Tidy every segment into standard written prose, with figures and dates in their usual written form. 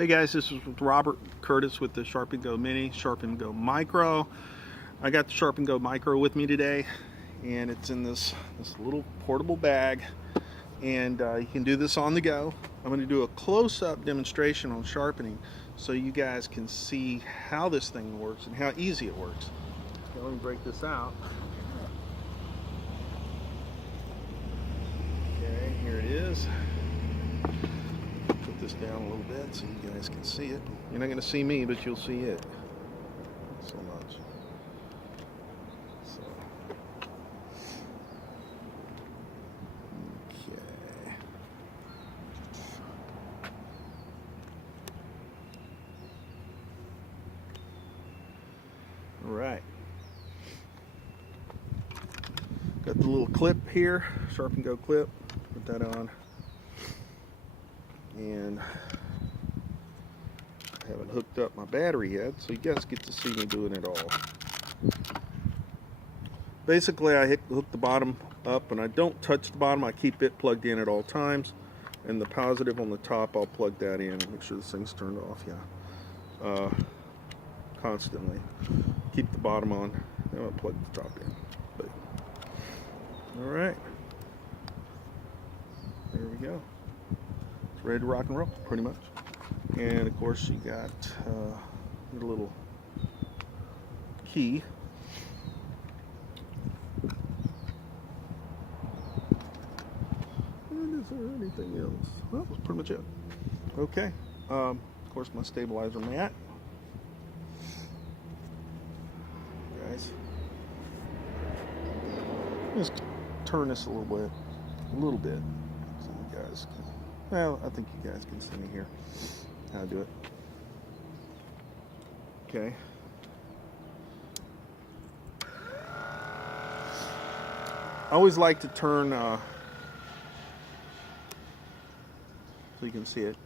Hey guys, this is Robert Curtis with the Sharpen Go Mini, Sharpen Go Micro. I got the Sharpen Go Micro with me today, and it's in this little portable bag, and you can do this on the go. I'm going to do a close-up demonstration on sharpening so you guys can see how this thing works and how easy it works. Okay, let me break this out. Okay, here it is. Put this down a little bit so you guys can see it. You're not going to see me, but you'll see it. So much. So. Okay. All right. Got the little clip here, Sharpen Go clip. Put that on. And I haven't hooked up my battery yet, so you guys get to see me doing it all. Basically, I hook the bottom up, and I don't touch the bottom. I keep it plugged in at all times, and the positive on the top, I'll plug that in. Make sure this thing's turned off. Yeah, constantly keep the bottom on, and I'll plug the top in. But, all right, there we go. Ready to rock and roll, pretty much. And of course, you got your little key. And is there anything else? Well, that's pretty much it. Okay. Of course, my stabilizer mat. Guys, just turn this a little bit, so you guys can. Well, I think you guys can see me here. How to do it. Okay. I always like to turn, so you can see it.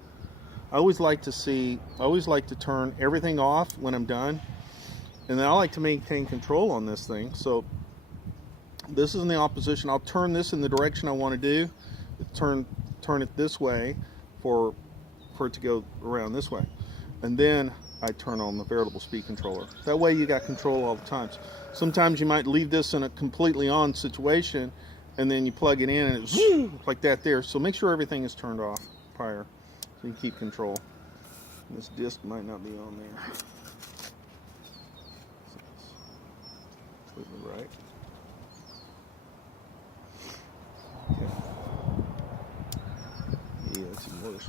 I always like to turn everything off when I'm done. And then I like to maintain control on this thing. So this is in the opposition. I'll turn this in the direction I want to do. Turn it this way for it to go around this way, and then I turn on the variable speed controller. That way you got control all the times. Sometimes you might leave this in a completely on situation, and then you plug it in and it's like that there. So make sure everything is turned off prior so you keep control. This disc might not be on there. So completely right. Okay. Yeah, it's even worse.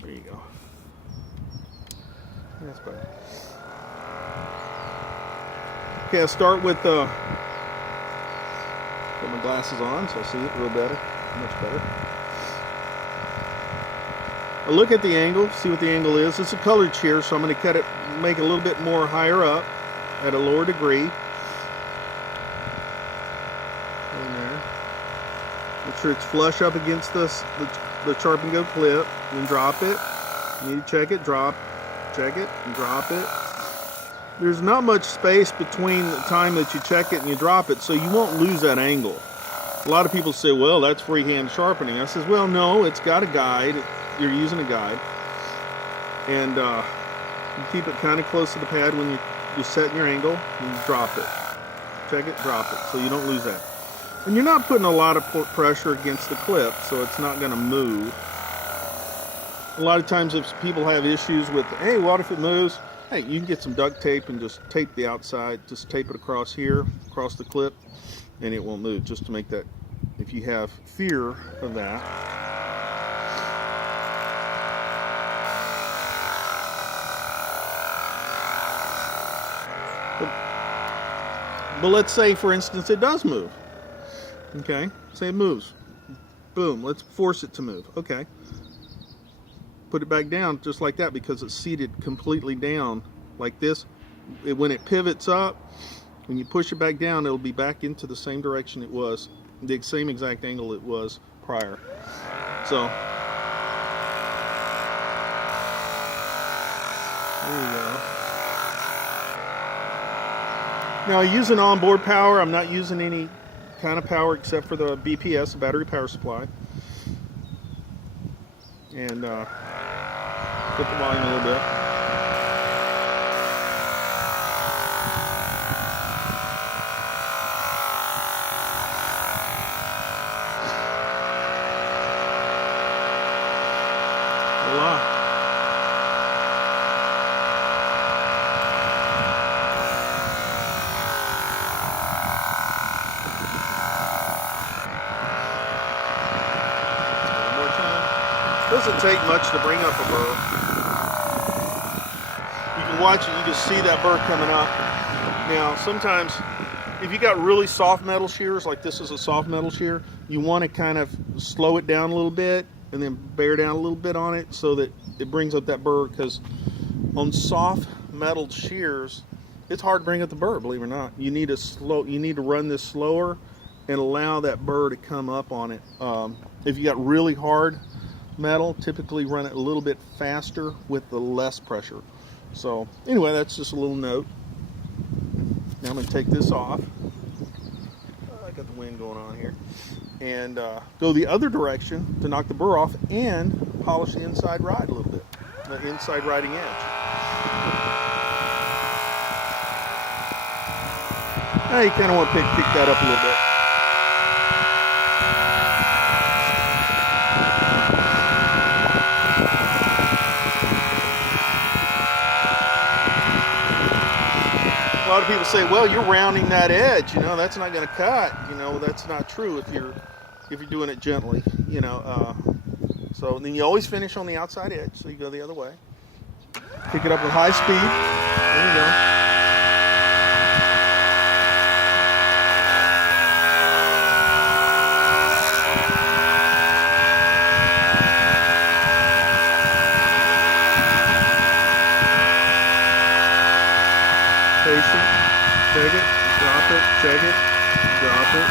There you go. That's better. Okay, I'll start with put my glasses on so I see it real better, much better. I look at the angle, see what the angle is. It's a colored shear, so I'm going to cut it, make it a little bit more higher up at a lower degree. Make sure it's flush up against the Sharpen Go clip, and drop it. You need to check it, check it, and drop it. There's not much space between the time that you check it and you drop it, so you won't lose that angle. A lot of people say, well, that's freehand sharpening. I says, well, no, it's got a guide. You're using a guide. And you keep it kind of close to the pad when you're setting your angle, and you drop it. Check it, drop it, so you don't lose that. And you're not putting a lot of pressure against the clip, so it's not going to move. A lot of times if people have issues with, hey, what if it moves? Hey, you can get some duct tape and just tape the outside, just tape it across here, across the clip, and it won't move, just to make that, if you have fear of that. But let's say, for instance, it does move. Okay, say it moves. Boom, let's force it to move. Okay. Put it back down just like that because it's seated completely down like this. When it pivots up, when you push it back down, it'll be back into the same direction it was, the same exact angle it was prior. So, there you go. Now, using onboard power, I'm not using any kind of power except for the BPS, the battery power supply. and put the volume a little bit. Voila. Doesn't take much to bring up a burr. You can watch it, you can see that burr coming up. Now, sometimes, if you got really soft metal shears, like this is a soft metal shear, you want to kind of slow it down a little bit and then bear down a little bit on it so that it brings up that burr, because on soft metal shears, it's hard to bring up the burr, believe it or not. You need to run this slower and allow that burr to come up on it. If you got really hard metal, typically run it a little bit faster with the less pressure. So anyway, that's just a little note. Now I'm going to take this off. I got the wind going on here, and go the other direction to knock the burr off and polish the inside ride a little bit, the inside riding edge. Now you kind of want to pick that up a little bit. A lot of people say, well, you're rounding that edge, that's not going to cut. That's not true if you're doing it gently, so then you always finish on the outside edge, so you go the other way. Pick it up with high speed. There you go. Patient, check it, drop it, check it, drop it.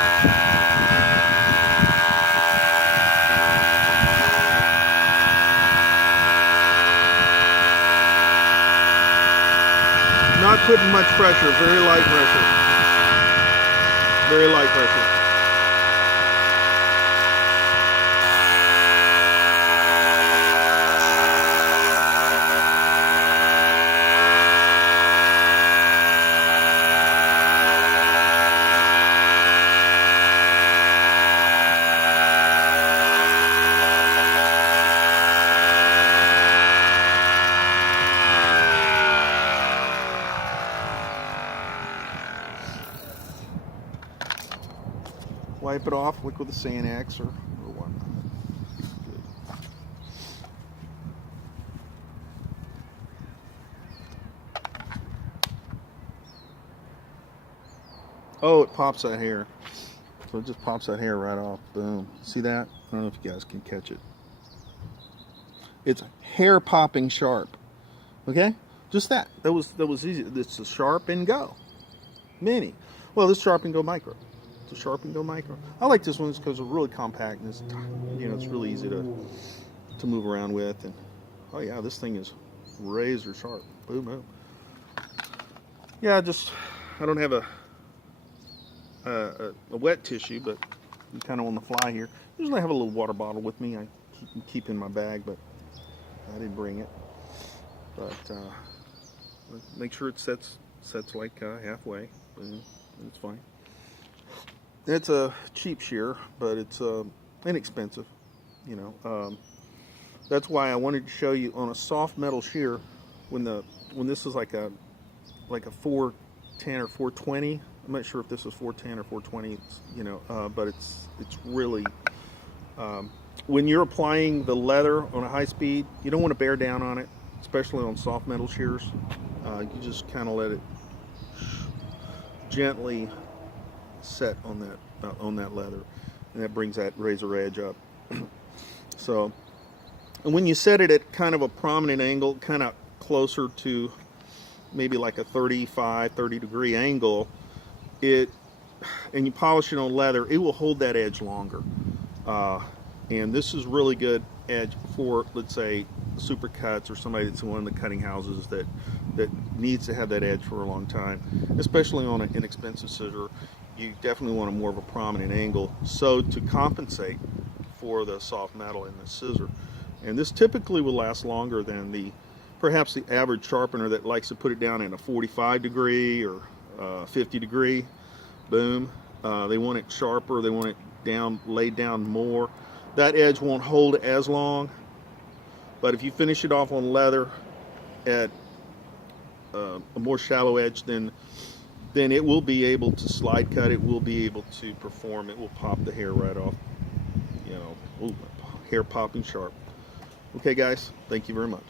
Not putting much pressure, very light pressure. Very light pressure. Wipe it off, like with a sand axe or what. Good. Oh, it pops that hair. So it just pops that hair right off. Boom. See that? I don't know if you guys can catch it. It's hair popping sharp. Okay? Just that. That was easy. It's a sharp and go. Mini. Well, this sharp and go micro. It's a sharp and go micro. I like this one because it's really compact and it's really easy to move around with. And oh yeah, this thing is razor sharp. Boom, boom. Yeah, I don't have a wet tissue, but I'm kind of on the fly here. Usually I have a little water bottle with me. I keep in my bag, but I didn't bring it. But make sure it sets like halfway. It's fine. It's a cheap shear, but it's inexpensive. That's why I wanted to show you on a soft metal shear when this is like a 410 or 420. I'm not sure if this is 410 or 420. But it's really when you're applying the leather on a high speed, you don't want to bear down on it, especially on soft metal shears. You just kind of let it gently set on that leather, and that brings that razor edge up. So, and when you set it at kind of a prominent angle, kind of closer to maybe like a 30 degree angle, and you polish it on leather, it will hold that edge longer. And this is really good edge for, let's say, super cuts or somebody that's in one of the cutting houses that needs to have that edge for a long time, especially on an inexpensive scissor. You definitely want a more of a prominent angle, so to compensate for the soft metal in the scissor. And this typically will last longer than perhaps the average sharpener that likes to put it down in a 45 degree or 50 degree boom. They want it sharper, they want it laid down more. That edge won't hold as long, but if you finish it off on leather at a more shallow edge, then it will be able to slide cut, it will be able to perform, it will pop the hair right off, you know. Ooh, hair popping sharp. Okay guys, thank you very much.